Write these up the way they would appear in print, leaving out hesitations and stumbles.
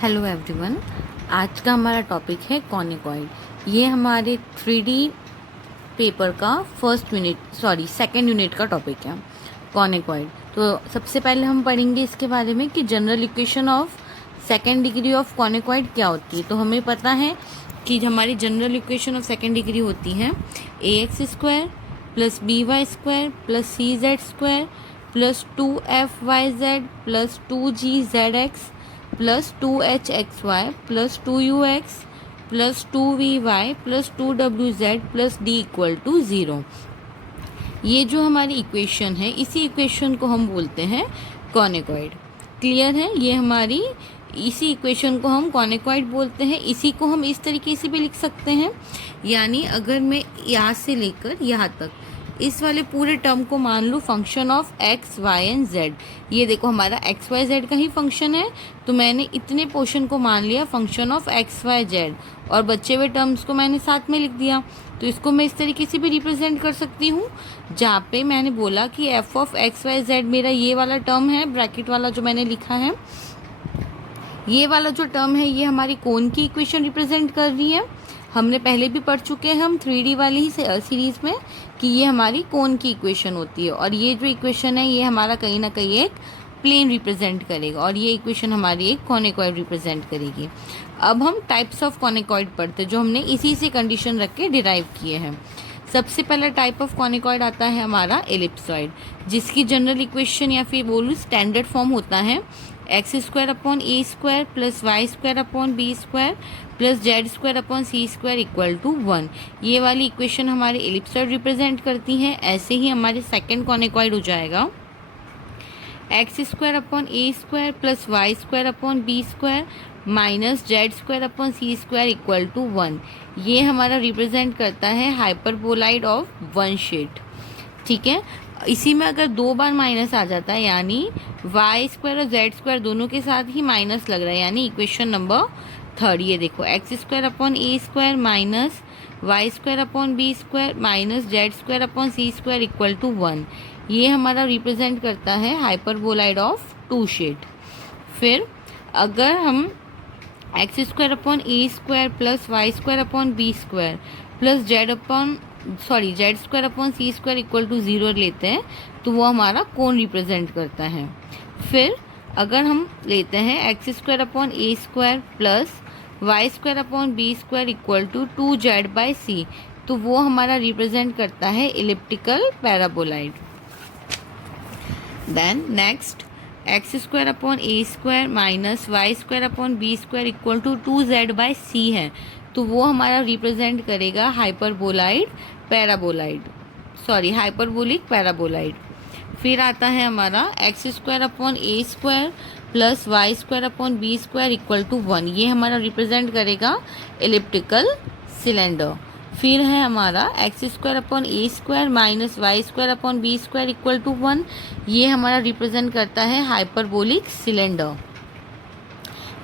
Hello everyone. आज का हमारा टॉपिक है कॉनिकॉइड। ये हमारे 3D पेपर का सेकंड यूनिट का टॉपिक है कॉनिकॉइड। तो सबसे पहले हम पढ़ेंगे इसके बारे में कि general equation of second degree of conicoid क्या होती है। तो हमें पता है कि हमारी general equation of second degree होती है ax² + by² + cz² + 2fyz + 2gzx + 2hxy + 2ux + 2vy + 2wz + d = 0। ये जो हमारी इक्वेशन है, इसी इक्वेशन को हम बोलते हैं कॉनिकॉइड। क्लियर है? ये हमारी इसी इक्वेशन को हम कॉनिकॉइड बोलते हैं। इसी को हम इस तरीके से भी लिख सकते हैं, यानी अगर मैं यहाँ से लेकर यहाँ तक इस वाले पूरे टर्म को मान लूँ function of x y and z. ये देखो हमारा एक्स वाई जेड का ही फंक्शन है, तो मैंने इतने पोर्शन को मान लिया function of x y z और बचे हुए टर्म्स को मैंने साथ में लिख दिया। तो इसको मैं इस तरीके से भी रिप्रेजेंट कर सकती हूँ, जहाँ पे मैंने बोला कि f of x y z मेरा ये वाला टर्म है, ब्रैकेट वाला जो मैंने लिखा है, ये वाला जो टर्म है ये हमारी कोन की इक्वेशन रिप्रेजेंट कर रही है। हमने पहले भी पढ़ चुके हैं हम 3D वाली ही सीरीज़ में कि ये हमारी कोन की इक्वेशन होती है, और ये जो इक्वेशन है ये हमारा कहीं ना कहीं एक प्लेन रिप्रेजेंट करेगा, और ये इक्वेशन हमारी एक कॉनिकॉइड रिप्रेजेंट करेगी। अब हम टाइप्स ऑफ कॉनिकॉइड पढ़ते हैं, जो हमने इसी से कंडीशन रख के डिराइव किए हैं। सबसे पहला टाइप ऑफ कॉनिकॉइड आता है हमारा एलिप्सॉइड, जिसकी जनरल इक्वेशन या फिर बोलूँ स्टैंडर्ड फॉर्म होता है x² / a² + y² / b² + z² / c² = 1। ये वाली इक्वेशन हमारे एलिप्सॉइड रिप्रेजेंट करती हैं। ऐसे ही हमारे सेकंड कॉनिकॉइड हो जाएगा x² / a² + y² / b² - z² / c² = 1। ये हमारा रिप्रेजेंट करता है हाइपरबोलाइड ऑफ वन शेड। ठीक है, इसी में अगर दो बार माइनस आ जाता है, यानी y² और z² दोनों के साथ ही माइनस लग रहा है, यानी इक्वेशन नंबर 3। ये देखो x² / a² - y² / b² - z² / c² = 1। ये हमारा रिप्रेजेंट करता है हाइपरबोलाइड ऑफ टू शेड। फिर अगर हम x² / a² + y² + z² / c² = 0 लेते हैं, तो वो हमारा कोन रिप्रेजेंट करता है। फिर अगर हम लेते हैं x² / a² + y² / b² = 2z/c, तो वो हमारा रिप्रेजेंट करता है elliptical paraboloid. Then next x² / a² - y² / b² = 2z/c है, तो वो हमारा रिप्रेजेंट करेगा हाइपरबोलिक पैराबोलाइड। फिर आता है हमारा x² / a² + y² / b² = 1। ये हमारा रिप्रेजेंट करेगा एलिप्टिकल सिलेंडर। फिर है हमारा x² / a² - y² / b² = 1। ये हमारा रिप्रेजेंट करता है hyperbolic cylinder.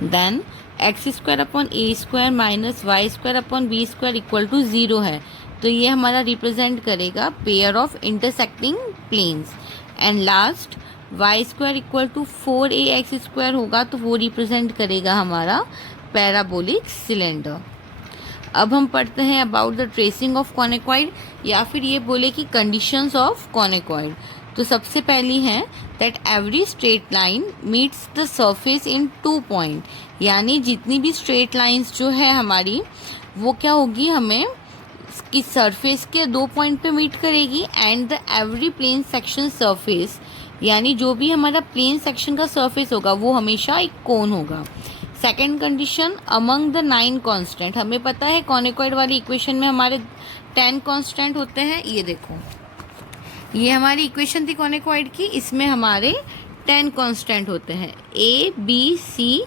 Then x² / a² - y² / b² = 0 है, तो ये हमारा रिप्रेजेंट करेगा pair of intersecting planes. And last y² = 4ax² होगा, तो वो रिप्रेजेंट करेगा हमारा पैराबोलिक सिलेंडर। अब हम पढ़ते हैं about the tracing of conicoid, या फिर ये बोले कि कंडीशंस ऑफ कॉनिकॉइड। तो सबसे पहली है that every straight line meets the surface in 2 point, यानी जितनी भी स्ट्रेट लाइंस जो है हमारी, वो क्या होगी, हमें कि सरफेस के 2 पॉइंट पे मीट करेगी। And the every plane section surface, यानी जो भी हमारा प्लेन सेक्शन का सरफेस होगा वो हमेशा एक कोन होगा। Second condition among the 9 constant. हमें पता है कॉनिकॉइड वाली इक्वेशन में हमारे 10 कांस्टेंट होते हैं। ये देखो, ये हमारी इक्वेशन थी कॉनिकॉइड की, इसमें हमारे 10 कांस्टेंट होते हैं a b c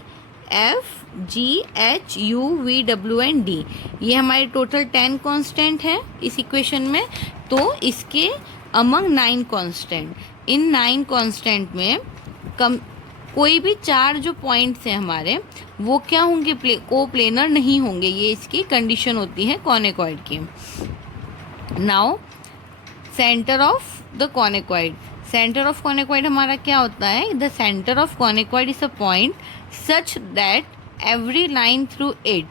f g h u v w and d। ये हमारे टोटल 10 कांस्टेंट है इस इक्वेशन में। तो इसके अमंग 9 कांस्टेंट, इन 9 कांस्टेंट में कोई भी 4 जो पॉइंट्स हैं हमारे, वो क्या होंगे, कोप्लेनर नहीं होंगे। ये इसकी कंडीशन होती है कॉनिकॉइड की। Now centre of the conicoid. Centre of conicoid हमारा क्या होता है, the centre of conicoid is a point such that every line through it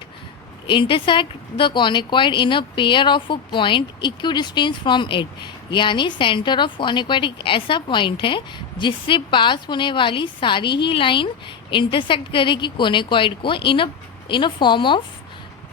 intersect the conoid in a pair of a point equidistant from it. यानी centre of conicoid एक ऐसा point है जिससे पास होने वाली सारी ही लाइन इंटरसेक्ट करेगी conicoid को in a form of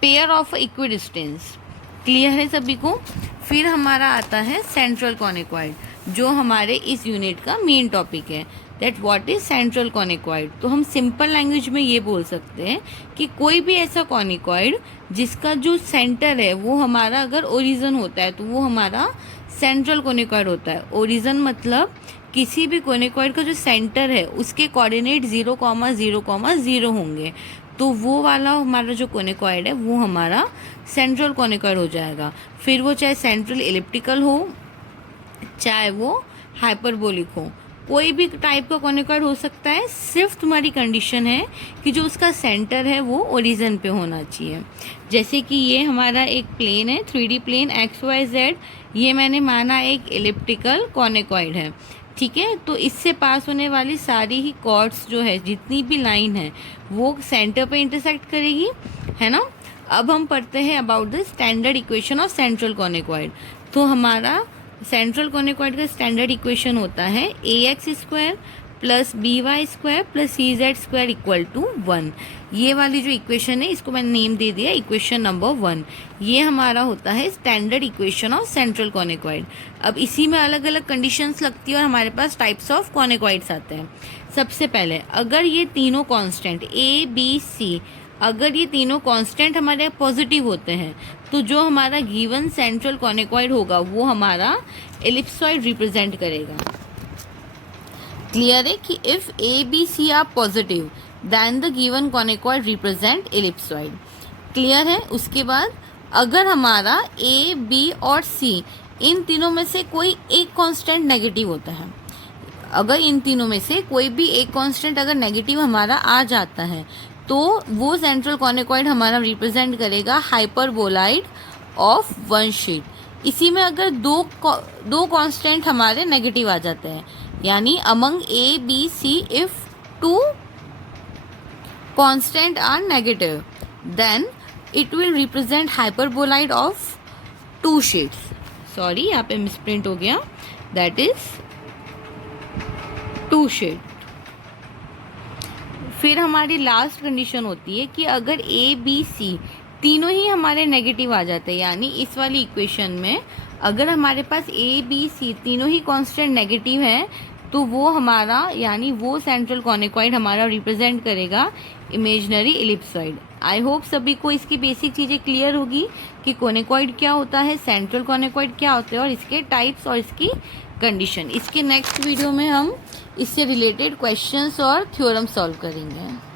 pair of equidistance. Clear है सभी को? फिर हमारा आता है सेंट्रल कॉनिकॉइड, जो हमारे इस यूनिट का मेन टॉपिक है। That what is central conicoid? तो हम सिंपल लैंग्वेज में ये बोल सकते हैं कि कोई भी ऐसा कॉनिकॉइड जिसका जो सेंटर है वो हमारा अगर ओरिजिन होता है तो वो हमारा सेंट्रल कॉनिकॉइड होता है। ओरिजिन मतलब किसी भी कॉनिकॉइड का जो सेंटर है उसके कोऑर्डिनेट 0,0,0 होंगे, तो वो वाला हमारा जो कॉनिकॉइड है वो हमारा सेंट्रल कॉनिकॉइड हो जाएगा। फिर वो चाहे सेंट्रल एलिप्टिकल हो, चाहे वो हाइपरबोलिक हो, कोई भी टाइप का कॉनिकॉइड हो सकता है। सिर्फ तुम्हारी कंडीशन है कि जो उसका सेंटर है वो ओरिजिन पे होना चाहिए। जैसे कि ये हमारा एक प्लेन है, 3D प्लेन XYZ, ये मैंने माना एक एलिप्टिकल कॉनिकॉइड है, ठीक है। तो इससे पास होने वाली सारी ही कॉर्ड्स जो है, जितनी भी लाइन है, वो सेंटर पे इंटरसेक्ट करेगी, है ना। अब हम पढ़ते हैं about the standard equation of central conicoid. तो हमारा सेंट्रल कॉनिकॉइड का स्टैंडर्ड इक्वेशन होता है ax² plus by² plus cz² equal to 1। ये वाली जो इक्वेशन है इसको मैंने नेम दे दिया इक्वेशन नंबर 1। ये हमारा होता है standard equation of central conicoid. अब इसी में अलग अलग कंडीशंस लगती है और हमारे पास टाइप्स ऑफ कॉनिकॉइड्स आते हैं। सबसे पहले अगर ये तीनों कांस्टेंट A B C, अगर ये तीनों कांस्टेंट हमारे पॉजिटिव होते हैं तो जो हमारा गिवन सेंट्रल कॉनिकॉइड होगा वो हमारा एलिप्सॉइड रिप्रेजेंट करेगा। क्लियर है कि if A B C are positive then the given conicoid represent ellipsoid. Clear है? उसके बाद अगर हमारा A B और C इन तीनों में से कोई एक कांस्टेंट नेगेटिव होता है, अगर इन तीनों में से कोई भी एक कांस्टेंट अगर नेगेटिव हमारा आ जाता है तो वो सेंट्रल कॉनिकॉइड हमारा रिप्रेजेंट करेगा हाइपरबोलाइड ऑफ वन शीट। इसी में अगर दो कांस्टेंट हमारे नेगेटिव आ जाते हैं, यानी among A B C if 2 constant are negative then it will represent hyperboloid of 2 sheets. Sorry, यहाँ पे मिसप्रिंट हो गया, दैट इज 2 शीट। फिर हमारी लास्ट कंडीशन होती है कि अगर A B C तीनों ही हमारे नेगेटिव आ जाते हैं, यानी इस वाली इक्वेशन में अगर हमारे पास A B C तीनों ही कांस्टेंट नेगेटिव हैं तो वो हमारा, यानी वो सेंट्रल कॉनिकॉइड हमारा रिप्रेजेंट करेगा इमेजिनरी एलिप्सॉइड। आई होप सभी को इसकी बेसिक चीज़ें क्लियर होगी कि कॉनिकॉइड क्या होता है, सेंट्रल कॉनिकॉइड क्या होता है और इसके टाइप्स और इसकी कंडीशन। इसके नेक्स्ट वीडियो में हम इससे रिलेटेड क्वेश्चंस और थ्योरम सॉल्व करेंगे।